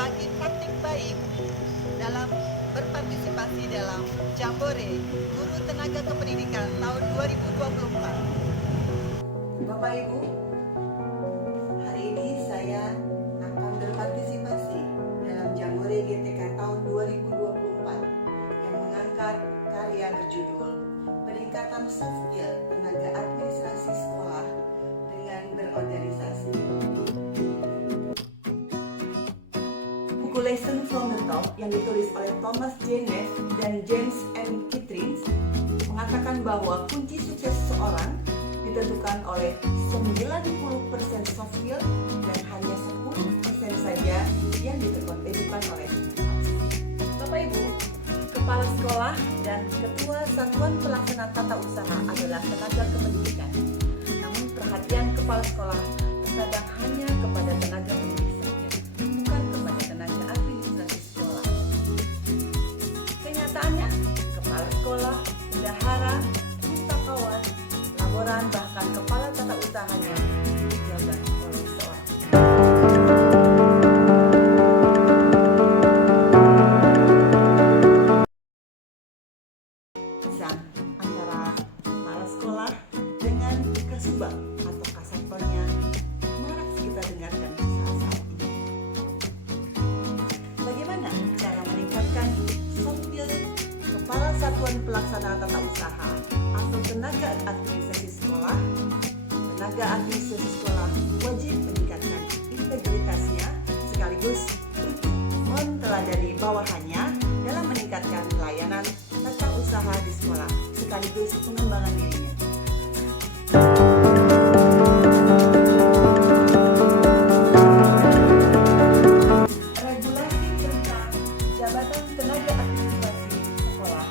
berbagi praktik baik dalam berpartisipasi dalam Jambore Guru Tenaga Kependidikan tahun 2024. Bapak Ibu, hari ini saya akan berpartisipasi dalam Jambore GTK tahun 2024 yang mengangkat karya berjudul Peningkatan Soft Skill Tenaga Administrasi Sekolah dengan Berorganisasi. Buku Lesson from the Top yang ditulis oleh Thomas J. Neff dan James M. Kittredge mengatakan bahwa kunci sukses seseorang ditentukan oleh 90% soft skill dan hanya 10% saja yang ditentukan oleh Bapak Ibu, Kepala Sekolah dan Ketua Satuan Pelaksana Tata Usaha adalah tenaga kependidikan. Namun perhatian Kepala Sekolah terkadang hanya kepada tenaga pendidik saja, bukan kepada tenaga administrasi sekolah. Kenyataannya, Kepala Sekolah, bendahara, pustakawan, laboran, bahkan kepala tata usahanya dijabat oleh seorang. Antara kepala sekolah dengan kasubag atau kasatpolnya marak kita dengarkan saat ini. Bagaimana cara meningkatkan soft skill kepala satuan pelaksana tata usaha atau tenaga administrasi sekolah? Tenaga administrasi sekolah wajib meningkatkan integritasnya sekaligus untuk menteladani bawahannya dalam meningkatkan pelayanan tata usaha di sekolah sekaligus pengembangan dirinya. Regulasi tentang jabatan tenaga administrasi sekolah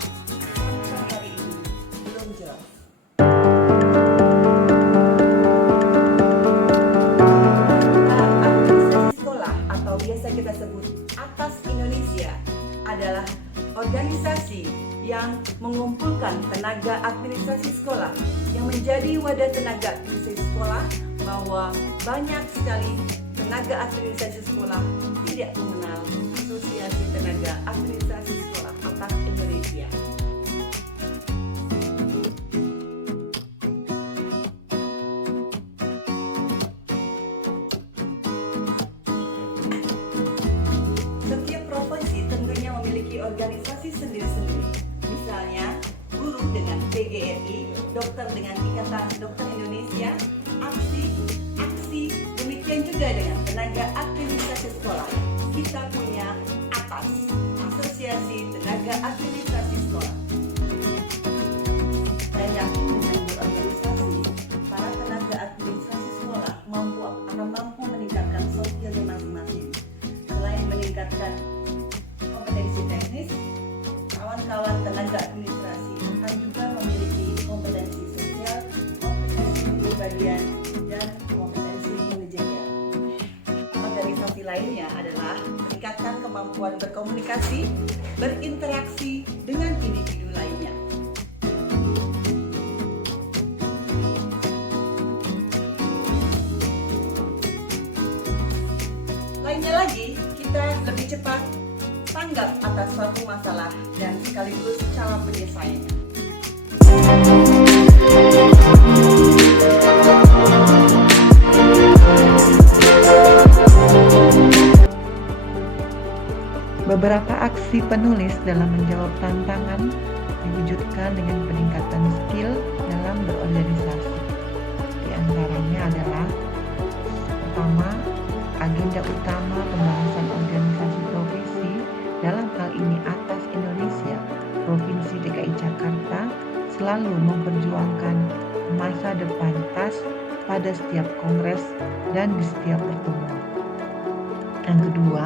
sampai hari ini belum jelas. Administrasi sekolah atau biasa kita sebut ATAS Indonesia adalah organisasi yang mengumpulkan tenaga administrasi sekolah yang menjadi wadah tenaga administrasi sekolah, bahwa banyak sekali tenaga administrasi sekolah tidak mengenal Asosiasi Tenaga Administrasi Sekolah ATAS Indonesia. Setiap provinsi tentunya memiliki organisasi sendiri-sendiri. Misalnya, guru dengan PGRI, dokter dengan Ikatan Dokter Indonesia, aksi, demikian juga dengan tenaga administrasi sekolah. Kita punya ATAS, Asosiasi Tenaga Administrasi Sekolah. Saya yakin dengan berorganisasi, para tenaga administrasi sekolah akan mampu meningkatkan soft skill masing-masing. Selain meningkatkan kompetensi teknis, kawan-kawan tenaga administrasi akan juga memiliki kompetensi sosial, kompetensi kepribadian, dan kompetensi manajerial. Organisasi lainnya adalah meningkatkan kemampuan berkomunikasi, berinteraksi dengan individu lainnya. Lainnya lagi, kita lebih cepat tanggap atas suatu masalah dan sekaligus cara penyelesaiannya. Beberapa aksi penulis dalam menjawab tantangan diwujudkan dengan peningkatan skill dalam berorganisasi. Di antaranya adalah: pertama, agenda utama pembahasan organisasi provinsi, dalam hal ini ATAS Indonesia Provinsi DKI Jakarta, selalu memperjuangkan masa depan TAS pada setiap kongres dan di setiap pertemuan. Yang kedua,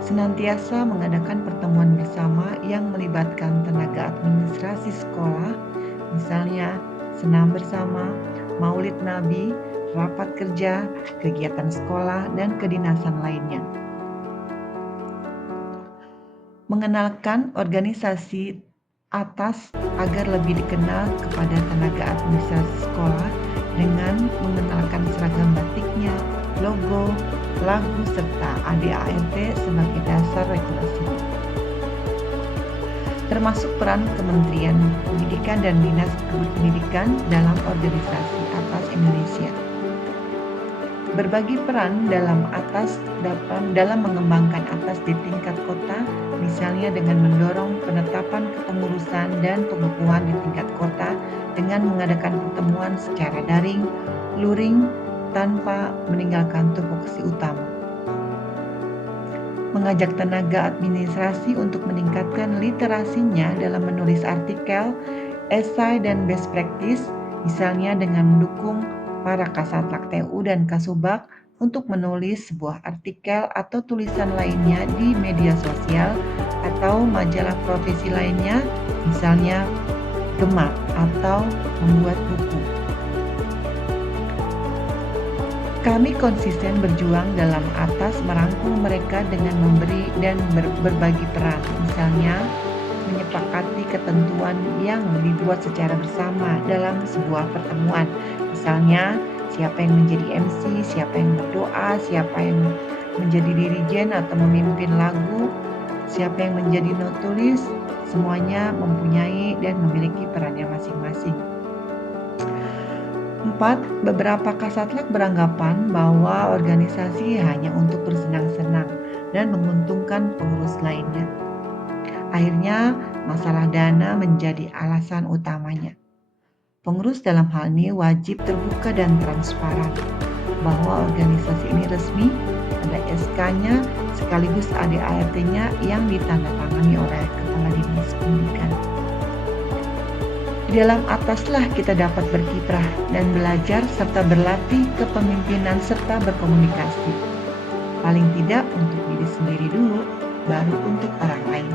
senantiasa mengadakan pertemuan bersama yang melibatkan tenaga administrasi sekolah, misalnya senam bersama, maulid nabi, rapat kerja, kegiatan sekolah, dan kedinasan lainnya. Mengenalkan organisasi ATAS agar lebih dikenal kepada tenaga administrasi sekolah dengan mengenalkan seragam batiknya, logo, lagu, serta ADART sebagai dasar regulasi. Termasuk peran Kementerian Pendidikan dan Dinas Pendidikan dalam organisasi ATAS Indonesia. Berbagi peran dalam mengembangkan ATAS di tingkat kota, misalnya dengan mendorong penetapan kepengurusan dan pengukuhan di tingkat kota dengan mengadakan pertemuan secara daring, luring, tanpa meninggalkan tupoksi utama. Mengajak tenaga administrasi untuk meningkatkan literasinya dalam menulis artikel, esai, dan best practice, misalnya dengan mendukung para Kasatlank TU dan Kasubag untuk menulis sebuah artikel atau tulisan lainnya di media sosial atau majalah profesi lainnya, misalnya Gemar atau membuat buku. Kami konsisten berjuang dalam ATAS merangkul mereka dengan memberi dan berbagi peran, misalnya menyepakati ketentuan yang dibuat secara bersama dalam sebuah pertemuan. Misalnya, siapa yang menjadi MC, siapa yang berdoa, siapa yang menjadi dirijen atau memimpin lagu, siapa yang menjadi notulis, semuanya mempunyai dan memiliki perannya masing-masing. 4. Beberapa Kasatlank beranggapan bahwa organisasi hanya untuk bersenang-senang dan menguntungkan pengurus lainnya. Akhirnya, masalah dana menjadi alasan utamanya. Pengurus dalam hal ini wajib terbuka dan transparan bahwa organisasi ini resmi, ada SK-nya sekaligus ADART-nya yang ditandatangani oleh Kepala Dinas Pendidikan. Di dalam ATASlah kita dapat berkiprah dan belajar serta berlatih kepemimpinan serta berkomunikasi. Paling tidak untuk diri sendiri dulu, baru untuk orang lain.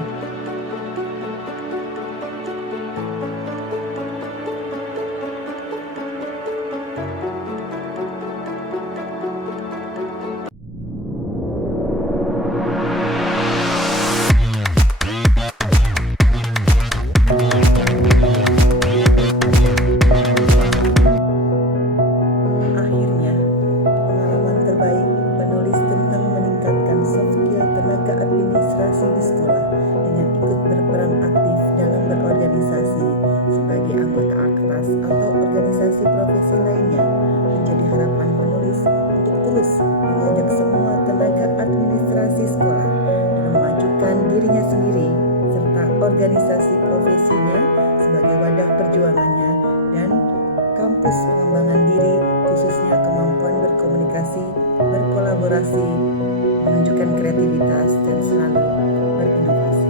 Akhirnya, pengalaman terbaik menulis tentang meningkatkan soft skill tenaga administrasi di sekolah dengan ikut berperan aktif dalam berorganisasi sebagai anggota AKTAS atau organisasi profesi lainnya menjadi harapan menulis untuk terus mengajak semua tenaga administrasi sekolah dalam memajukan dirinya sendiri serta organisasi profesinya sebagai wadah perjuangannya dan kampus pengembangan diri, khususnya kemampuan berkomunikasi, berkolaborasi, menunjukkan kreativitas, dan selalu berinovasi.